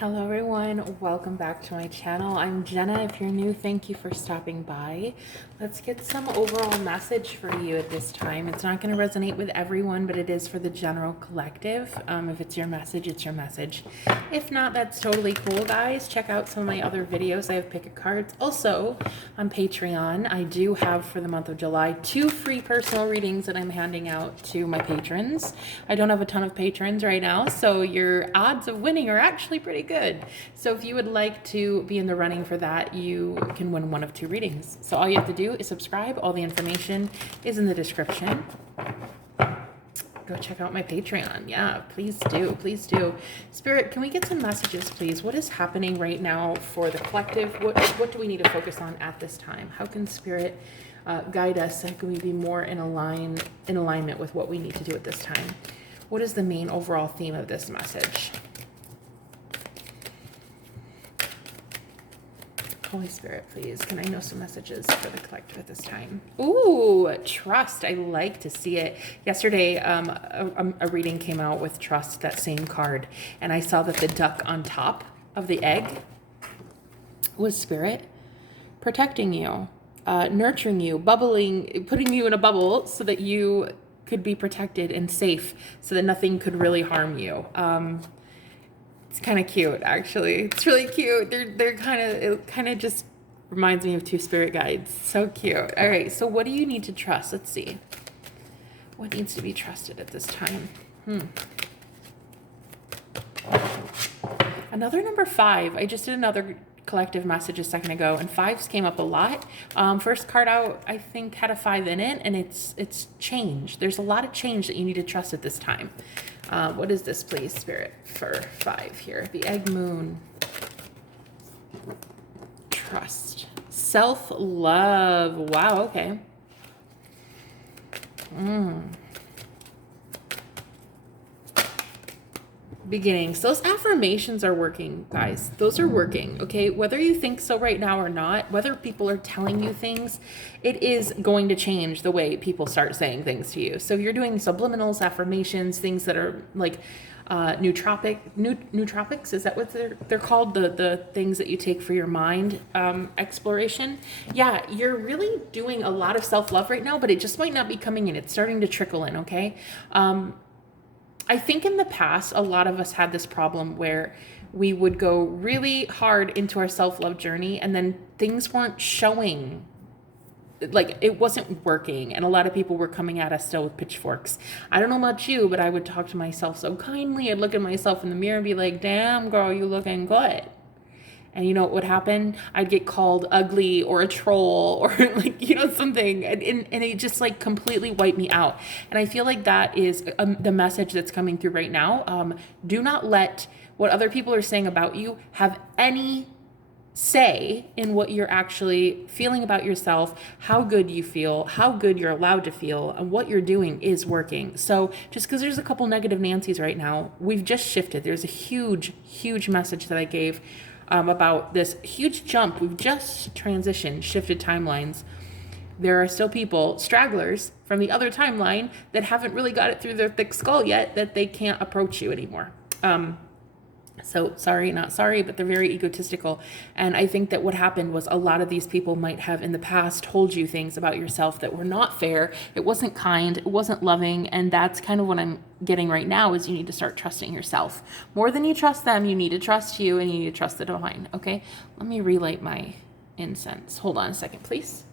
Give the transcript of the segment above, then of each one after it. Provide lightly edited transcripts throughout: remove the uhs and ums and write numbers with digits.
Hello everyone, welcome back to my channel. I'm Jenna. If you're new, thank you for stopping by. Let's get some overall message for you at this time. It's not going to resonate with everyone, but it is for the general collective. If it's your message, it's your message. If not, that's totally cool, guys. Check out some of my other videos. I have pick a cards. Also, on Patreon, I do have for the month of July 2 free personal readings that I'm handing out to my patrons. I don't have a ton of patrons right now, so your odds of winning are actually pretty good. So if you would like to be in the running for that, you can win one of 2 readings. So all you have to do is subscribe. All the information is in the description. Go check out my Patreon. Yeah, please do. Please do. Spirit, can we get some messages, please? What is happening right now for the collective? What do we need to focus on at this time? How can Spirit guide us? How can we be more in alignment with what we need to do at this time? What is the main overall theme of this message? Holy Spirit, please, can I know some messages for the collective at this time? Ooh, trust. I like to see it. Yesterday, a reading came out with trust, that same card, and I saw that the duck on top of the egg was Spirit protecting you, nurturing you, bubbling, putting you in a bubble so that you could be protected and safe, so that nothing could really harm you. It's kind of cute, actually. It's really cute. It kind of just reminds me of 2 spirit guides. So cute. All right, so what do you need to trust? Let's see. What needs to be trusted at this time? Another number 5. I just did another collective message a second ago, and 5s came up a lot. First card out, I think, had a 5 in it, and it's change. There's a lot of change that you need to trust at this time. What is this, please, Spirit, for 5 here? The egg moon. Trust. Self-love. Wow, okay. Beginnings. Those affirmations are working, guys. Those are working, okay? Whether you think so right now or not, whether people are telling you things, it is going to change the way people start saying things to you. So if you're doing subliminals, affirmations, things that are like nootropics, is that what they're called? The things that you take for your mind, exploration. Yeah, you're really doing a lot of self-love right now, but it just might not be coming in. It's starting to trickle in, okay? I think in the past, a lot of us had this problem where we would go really hard into our self-love journey and then things weren't showing, like it wasn't working, and a lot of people were coming at us still with pitchforks. I don't know about you, but I would talk to myself so kindly. I'd look at myself in the mirror and be like, damn girl, you looking good. And you know what would happen? I'd get called ugly or a troll or like, something. And it just like completely wiped me out. And I feel like that is the message that's coming through right now. Do not let what other people are saying about you have any say in what you're actually feeling about yourself, how good you feel, how good you're allowed to feel, and what you're doing is working. So just because there's a couple negative Nancys right now, we've just shifted. There's a huge, huge message that I gave about this huge jump. We've just transitioned, shifted timelines. There are still people, stragglers from the other timeline, that haven't really got it through their thick skull yet that they can't approach you anymore. So sorry, not sorry, but they're very egotistical. And I think that what happened was a lot of these people might have in the past told you things about yourself that were not fair. It wasn't kind, it wasn't loving. And that's kind of what I'm getting right now, is you need to start trusting yourself. More than you trust them, you need to trust you, and you need to trust the divine, okay? Let me relight my incense. Hold on a second, please.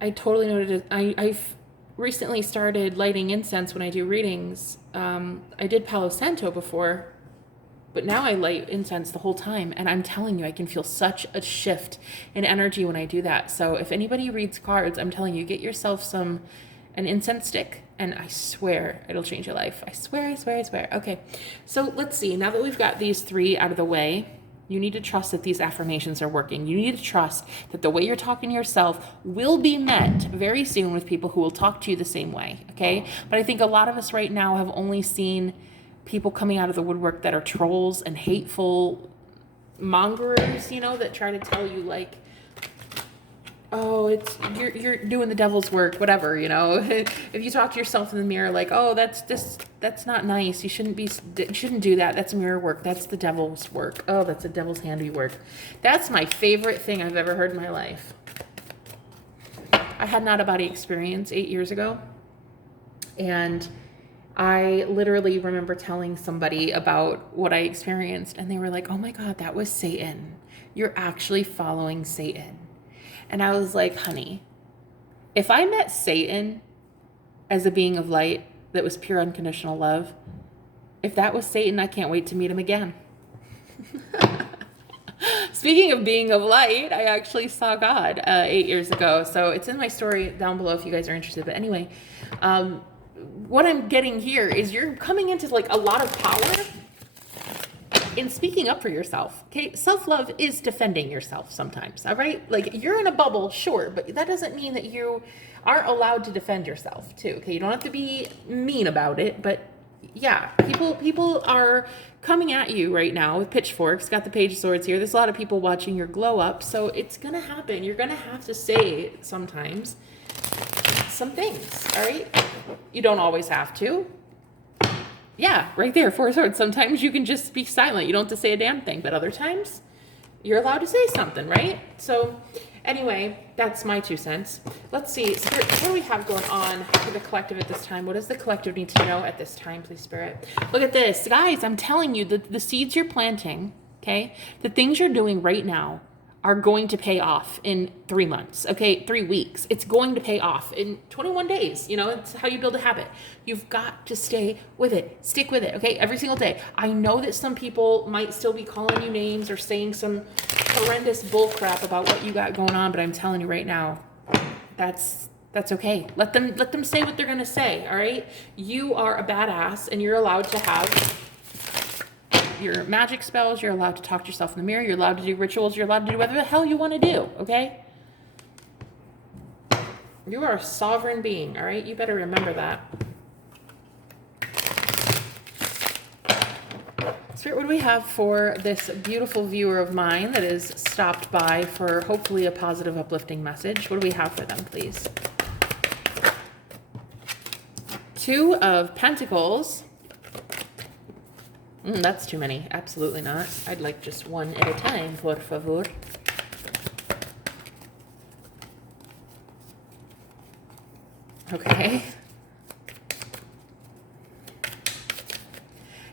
I totally noted it. I've recently started lighting incense when I do readings. I did Palo Santo before, but now I light incense the whole time, and I'm telling you, I can feel such a shift in energy when I do that. So if anybody reads cards, I'm telling you, get yourself an incense stick, and I swear it'll change your life. I swear. Okay, so let's see. Now that we've got these 3 out of the way, you need to trust that these affirmations are working. You need to trust that the way you're talking to yourself will be met very soon with people who will talk to you the same way, okay? But I think a lot of us right now have only seen people coming out of the woodwork that are trolls and hateful mongerers, that try to tell you like, oh, you're doing the devil's work, whatever, you know. If you talk to yourself in the mirror like, oh, that's not nice. You shouldn't do that. That's mirror work. That's the devil's work. Oh, that's the devil's handiwork. That's my favorite thing I've ever heard in my life. I had an out-of-body experience 8 years ago, and I literally remember telling somebody about what I experienced, and they were like, oh my God, that was Satan. You're actually following Satan. And I was like, honey, if I met Satan as a being of light that was pure unconditional love, if that was Satan, I can't wait to meet him again. Speaking of being of light, I actually saw God 8 years ago. So it's in my story down below if you guys are interested. But anyway, what I'm getting here is you're coming into like a lot of power in speaking up for yourself. Okay, self-love is defending yourself sometimes. All right, like you're in a bubble, sure, but that doesn't mean that you aren't allowed to defend yourself too. Okay, you don't have to be mean about it, but yeah, people are coming at you right now with pitchforks. Got the Page of Swords here. There's a lot of people watching your glow up, so it's gonna happen. You're gonna have to say sometimes some things. All right, you don't always have to. Yeah, right there, Four of Swords. Sometimes you can just be silent. You don't have to say a damn thing. But other times, you're allowed to say something, right? So anyway, that's my 2 cents. Let's see. Spirit, what do we have going on for the collective at this time? What does the collective need to know at this time, please, Spirit? Look at this. Guys, I'm telling you, the seeds you're planting, okay, the things you're doing right now are going to pay off in 3 months, okay, 3 weeks. It's going to pay off in 21 days. You know, it's how you build a habit. You've got to stay with it, stick with it, okay, every single day. I know that some people might still be calling you names or saying some horrendous bull crap about what you got going on, but I'm telling you right now, that's okay. Let them say what they're gonna say, all right? You are a badass and you're allowed to have your magic spells, you're allowed to talk to yourself in the mirror, you're allowed to do rituals, you're allowed to do whatever the hell you want to do, okay? You are a sovereign being, all right? You better remember that. Spirit, what do we have for this beautiful viewer of mine that is stopped by for hopefully a positive, uplifting message? What do we have for them, please? 2 of Pentacles. That's too many. Absolutely not. I'd like just 1 at a time, por favor. Okay.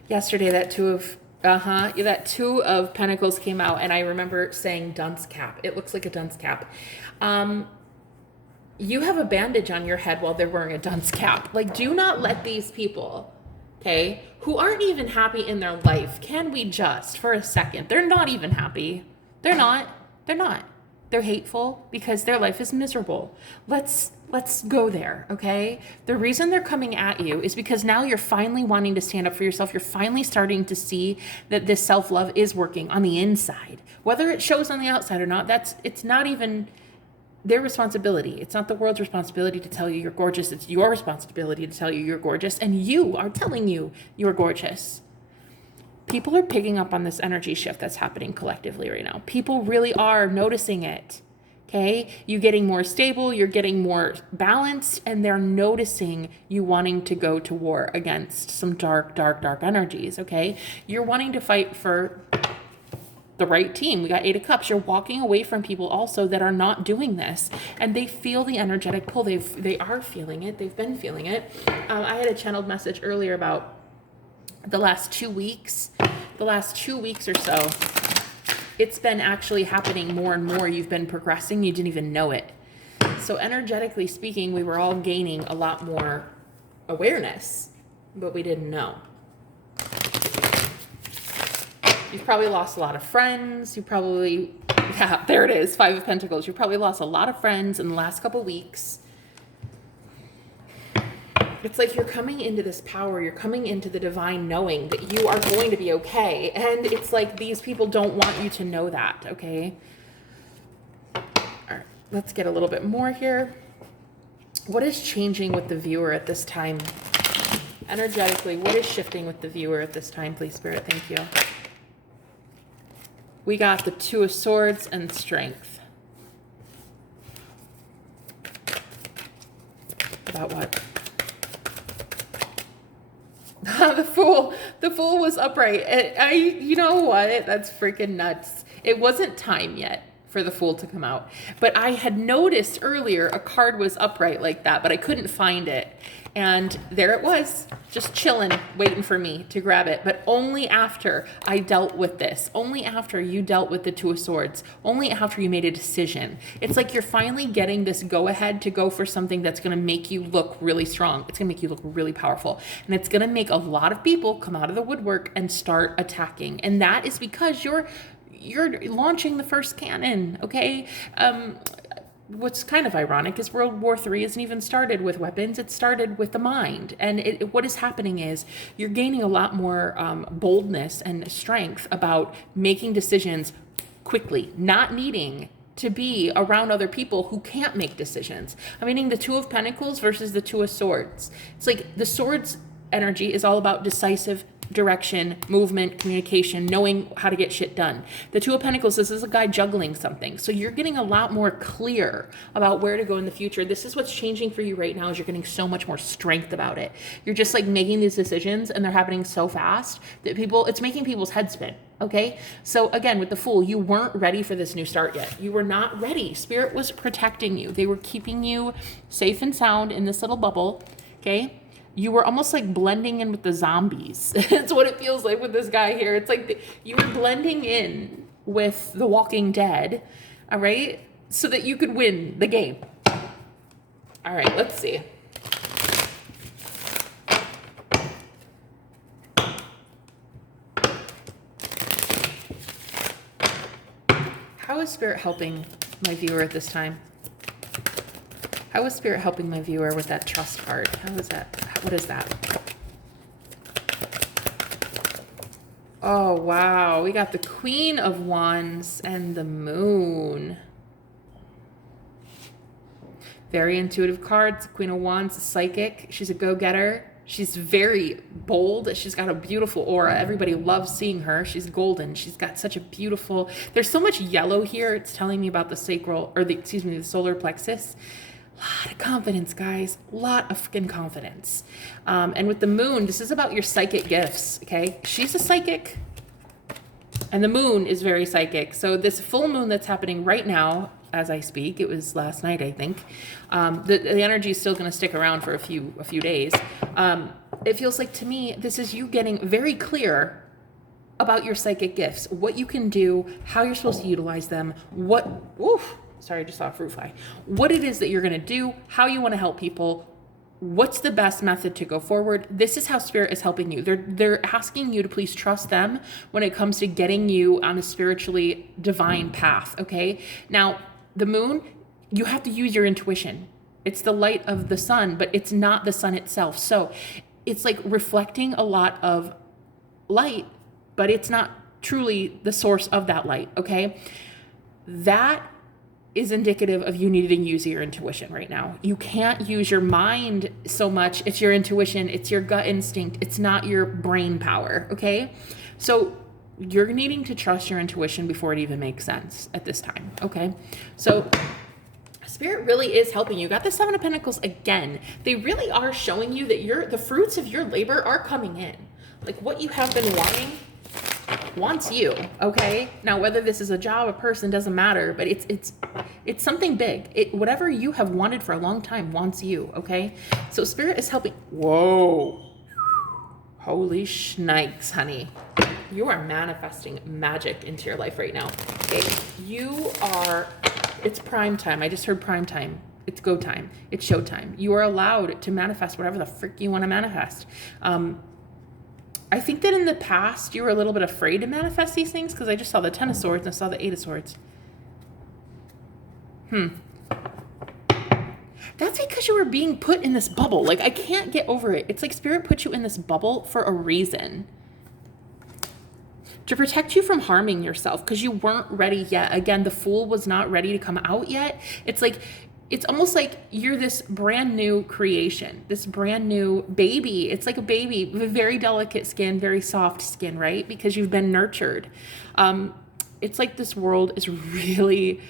Yesterday, that 2 of Pentacles came out, and I remember saying dunce cap. It looks like a dunce cap. You have a bandage on your head while they're wearing a dunce cap. Like, do not let these people, okay, who aren't even happy in their life, can we just, for a second, they're not even happy. They're not. They're hateful because their life is miserable. Let's go there, okay? The reason they're coming at you is because now you're finally wanting to stand up for yourself. You're finally starting to see that this self-love is working on the inside. Whether it shows on the outside or not, it's not even their responsibility. It's not the world's responsibility to tell you you're gorgeous. It's your responsibility to tell you you're gorgeous, and you are telling you you're gorgeous. People are picking up on this energy shift that's happening collectively right now. People really are noticing it, okay? You're getting more stable, you're getting more balanced, and they're noticing you wanting to go to war against some dark energies, okay? You're wanting to fight for the right team. We got 8 of Cups. You're walking away from people also that are not doing this, and they feel the energetic pull. They are feeling it. They've been feeling it. I had a channeled message earlier about the last 2 weeks or so. It's been actually happening more and more. You've been progressing. You didn't even know it. So energetically speaking, we were all gaining a lot more awareness, but we didn't know. You've probably lost a lot of friends. There it is, 5 of Pentacles. You've probably lost a lot of friends in the last couple weeks. It's like you're coming into this power. You're coming into the divine knowing that you are going to be okay. And it's like these people don't want you to know that, okay? All right, let's get a little bit more here. What is changing with the viewer at this time? Energetically, what is shifting with the viewer at this time, please, Spirit? Thank you. We got the 2 of Swords and Strength. About what? The fool was upright. You know what? That's freaking nuts. It wasn't time yet for the fool to come out. But I had noticed earlier a card was upright like that, but I couldn't find it. And there it was, just chilling, waiting for me to grab it. But only after I dealt with this, only after you dealt with the Two of Swords, only after you made a decision. It's like you're finally getting this go ahead to go for something that's going to make you look really strong. It's going to make you look really powerful. And it's going to make a lot of people come out of the woodwork and start attacking. And that is because you're launching the first cannon, okay? What's kind of ironic is World War III isn't even started with weapons. It started with the mind. And what is happening is you're gaining a lot more boldness and strength about making decisions quickly, not needing to be around other people who can't make decisions. I'm meaning the Two of Pentacles versus the Two of Swords. It's like the Swords energy is all about decisive direction, movement, communication, knowing how to get shit done. The Two of Pentacles, this is a guy juggling something. So you're getting a lot more clear about where to go in the future. This is what's changing for you right now, is you're getting so much more strength about it. You're just like making these decisions and they're happening so fast that it's making people's heads spin. Okay. So again, with the Fool, you weren't ready for this new start yet. You were not ready. Spirit was protecting you. They were keeping you safe and sound in this little bubble. Okay. You were almost like blending in with the zombies. That's what it feels like with this guy here. It's like you were blending in with the Walking Dead, all right? So that you could win the game. All right, let's see. How is Spirit helping my viewer at this time? How is Spirit helping my viewer with that trust card? How is that? What is that? Oh, wow. We got the Queen of Wands and the Moon. Very intuitive cards. Queen of Wands, psychic. She's a go-getter. She's very bold. She's got a beautiful aura. Everybody loves seeing her. She's golden. She's got such a beautiful... There's so much yellow here. It's telling me about the sacral, or the solar plexus. A lot of confidence, guys. A lot of fucking confidence. And with the Moon, this is about your psychic gifts, okay? She's a psychic, and the Moon is very psychic. So this full moon that's happening right now, as I speak, it was last night, I think. The energy is still going to stick around for a few days. It feels like, to me, this is you getting very clear about your psychic gifts, what you can do, how you're supposed to utilize them, sorry, I just saw a fruit fly. What it is that you're going to do, how you want to help people, what's the best method to go forward. This is how Spirit is helping you. They're asking you to please trust them when it comes to getting you on a spiritually divine path, okay? Now, the Moon, you have to use your intuition. It's the light of the sun, but it's not the sun itself. So it's like reflecting a lot of light, but it's not truly the source of that light, okay? That is indicative of you needing to use your intuition right now. You can't use your mind so much. It's your intuition. It's your gut instinct. It's not your brain power, okay? So you're needing to trust your intuition before it even makes sense at this time, okay? So Spirit really is helping you. Got the Seven of Pentacles again. They really are showing you that the fruits of your labor are coming in. Like what you have been wanting wants you, okay? Now, whether this is a job, a person, doesn't matter, but it's something big. Whatever you have wanted for a long time wants you, okay? So Spirit is helping. Whoa. Holy shnikes, honey. You are manifesting magic into your life right now, okay? It's prime time. I just heard prime time. It's go time. It's show time. You are allowed to manifest whatever the frick you want to manifest. I think that in the past you were a little bit afraid to manifest these things because I just saw the Ten of Swords and I saw the Eight of Swords. That's because you were being put in this bubble. Like, I can't get over it. It's like Spirit put you in this bubble for a reason. To protect you from harming yourself because you weren't ready yet. Again, the Fool was not ready to come out yet. It's almost like you're this brand new creation, this brand new baby. It's like a baby with very delicate skin, very soft skin, right? Because you've been nurtured. It's like this world is really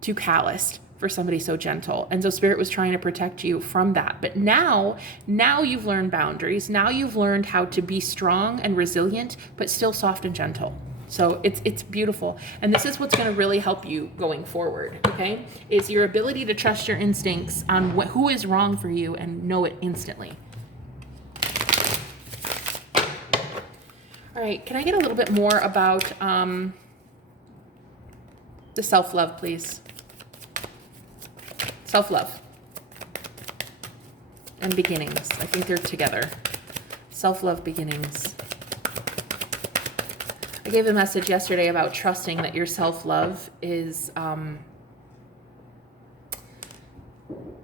too calloused for somebody so gentle. And so Spirit was trying to protect you from that. But now you've learned boundaries. Now you've learned how to be strong and resilient, but still soft and gentle. So it's beautiful. And this is what's going to really help you going forward, okay? Is your ability to trust your instincts on who is wrong for you and know it instantly. All right, can I get a little bit more about the self-love, please? Self-love and beginnings. I think they're together. Self-love, beginnings. I gave a message yesterday about trusting that your self-love is...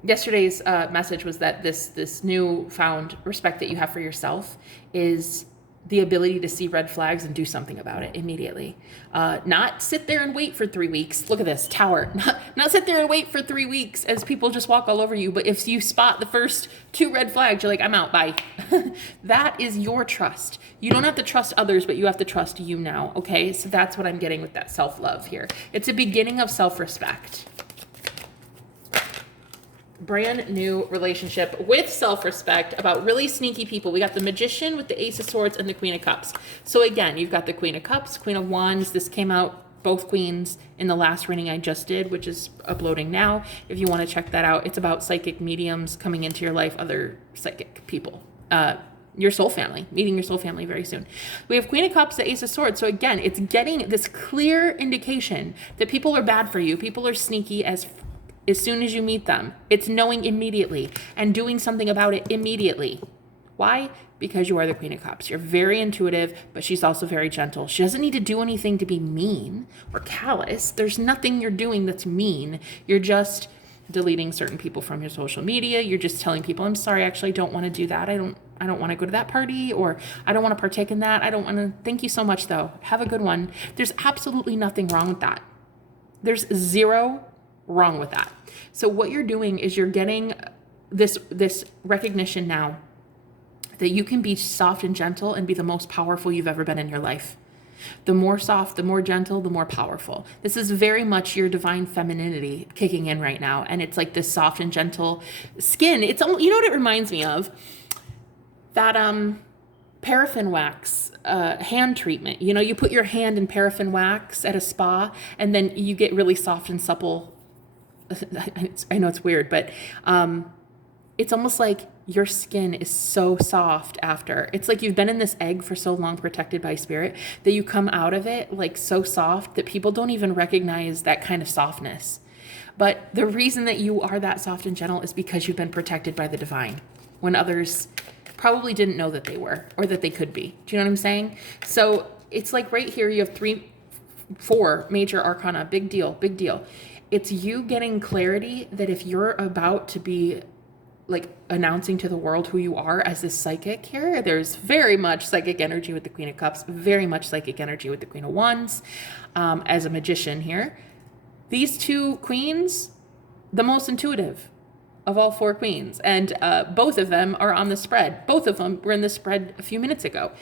Yesterday's message was that this newfound respect that you have for yourself is the ability to see red flags and do something about it immediately. Not sit there and wait for 3 weeks. Look at this tower. Not sit there and wait for 3 weeks as people just walk all over you. But if you spot the first 2 red flags, you're like, I'm out, bye. That is your trust. You don't have to trust others, but you have to trust you now. Okay, so that's what I'm getting with that self-love here. It's a beginning of self-respect. Brand new relationship with self-respect about really sneaky people. We got the Magician with the Ace of Swords and the Queen of Cups. So again, you've got the Queen of Cups, Queen of Wands. This came out, both queens, in the last reading I just did, which is uploading now. If you want to check that out, it's about psychic mediums coming into your life, other psychic people. Your soul family, meeting your soul family very soon. We have Queen of Cups, the Ace of Swords. So again, it's getting this clear indication that people are bad for you. People are sneaky as soon as you meet them. It's knowing immediately and doing something about it immediately. Why? Because you are the Queen of Cups. You're very intuitive, but she's also very gentle. She doesn't need to do anything to be mean or callous. There's nothing you're doing that's mean. You're just deleting certain people from your social media. You're just telling people, I'm sorry, actually, I don't want to do that. I don't want to go to that party, or I don't want to partake in that. I don't want to. Thank you so much, though. Have a good one. There's absolutely nothing wrong with that. There's zero wrong with that. So what you're doing is you're getting this recognition now that you can be soft and gentle and be the most powerful you've ever been in your life. The more soft, the more gentle, the more powerful. This is very much your divine femininity kicking in right now. And it's like this soft and gentle skin. It's almost, you know what it reminds me of? That paraffin wax hand treatment. You know, you put your hand in paraffin wax at a spa and then you get really soft and supple. I know it's weird, but it's almost like your skin is so soft after. It's like you've been in this egg for so long, protected by Spirit, that you come out of it like so soft that people don't even recognize that kind of softness. But the reason that you are that soft and gentle is because you've been protected by the divine when others probably didn't know that they were or that they could be. Do you know what I'm saying? So it's like right here, you have 4 major arcana. Big deal, big deal. It's you getting clarity that if you're about to be like announcing to the world who you are as this psychic here, there's very much psychic energy with the Queen of Cups, very much psychic energy with the Queen of Wands, as a magician here. These 2 queens, the most intuitive of all 4 queens, and both of them are on the spread. Both of them were in the spread a few minutes ago.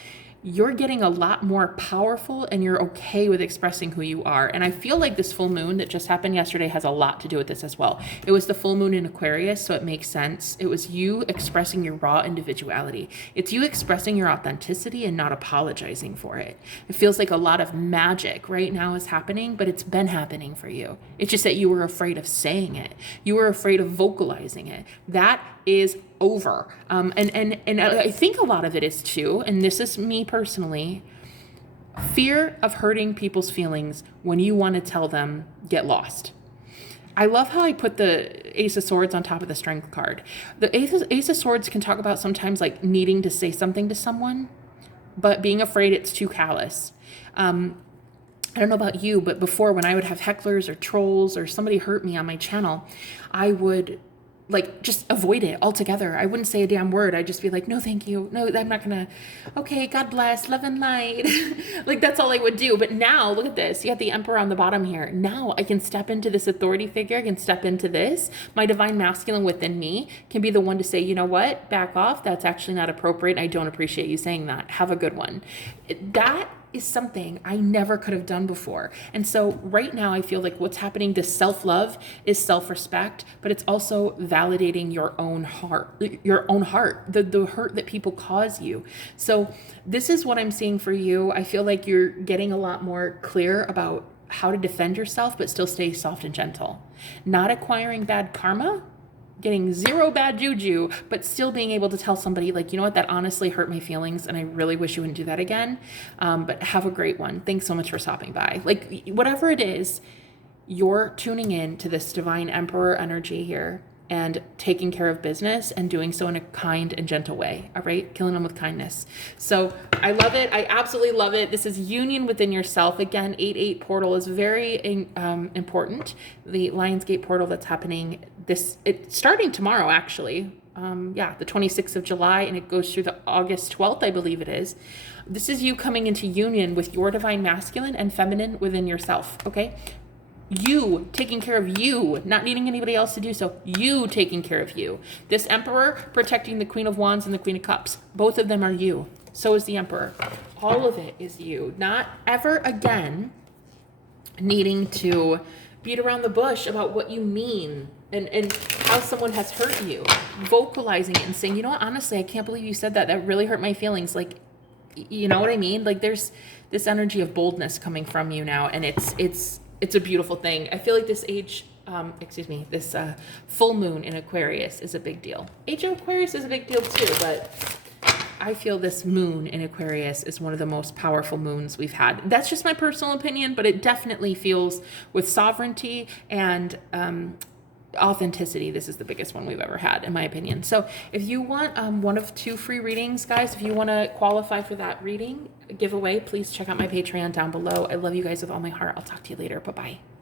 You're getting a lot more powerful and you're okay with expressing who you are. And I feel like this full moon that just happened yesterday has a lot to do with this as well. It was the full moon in Aquarius, so it makes sense. It was you expressing your raw individuality. It's you expressing your authenticity and not apologizing for it. It feels like a lot of magic right now is happening, but it's been happening for you. It's just that you were afraid of saying it. You were afraid of vocalizing it. That is over. And I think a lot of it is too, and this is me personally, fear of hurting people's feelings when you want to tell them, get lost. I love how I put the Ace of Swords on top of the Strength card. The Ace of Swords can talk about sometimes like needing to say something to someone, but being afraid it's too callous. I don't know about you, but before, when I would have hecklers or trolls or somebody hurt me on my channel, I would like just avoid it altogether. I wouldn't say a damn word. I'd just be like, no, thank you. No, I'm not gonna. Okay, God bless, love and light. Like that's all I would do. But now look at this. You have the Emperor on the bottom here. Now I can step into this authority figure. I can step into this. My divine masculine within me can be the one to say, you know what, back off. That's actually not appropriate. I don't appreciate you saying that. Have a good one. That is something I never could have done before. And so right now I feel like what's happening to self-love is self-respect, but it's also validating your own heart, the hurt that people cause you. So this is what I'm seeing for you. I feel like you're getting a lot more clear about how to defend yourself, but still stay soft and gentle. Not acquiring bad karma, getting zero bad juju, but still being able to tell somebody, like, you know what, that honestly hurt my feelings and I really wish you wouldn't do that again. But have a great one. Thanks so much for stopping by. Like, whatever it is, you're tuning in to this divine emperor energy here and taking care of business and doing so in a kind and gentle way. All right. Killing them with kindness. So I love it. I absolutely love it. This is union within yourself. Again, 8/8 portal is very important. The Lionsgate portal that's happening it's starting tomorrow, actually. The 26th of July, and it goes through the August 12th, I believe it is. This is you coming into union with your divine masculine and feminine within yourself. Okay. You taking care of you, not needing anybody else to do so. You taking care of you. This emperor protecting the Queen of Wands and the Queen of Cups. Both of them are you. So is the emperor. All of it is you. Not ever again needing to beat around the bush about what you mean and how someone has hurt you. Vocalizing it and saying, you know what, honestly, I can't believe you said that. That really hurt my feelings. Like, you know what I mean? Like, there's this energy of boldness coming from you now, and it's a beautiful thing. I feel like this this full moon in Aquarius is a big deal. Age of Aquarius is a big deal too, but I feel this moon in Aquarius is one of the most powerful moons we've had. That's just my personal opinion, but it definitely feels with sovereignty and authenticity. This is the biggest one we've ever had, in my opinion. So if you want one of 2 free readings, guys, if you want to qualify for that reading giveaway, please check out my Patreon down below. I love you guys with all my heart. I'll talk to you later. Bye-bye.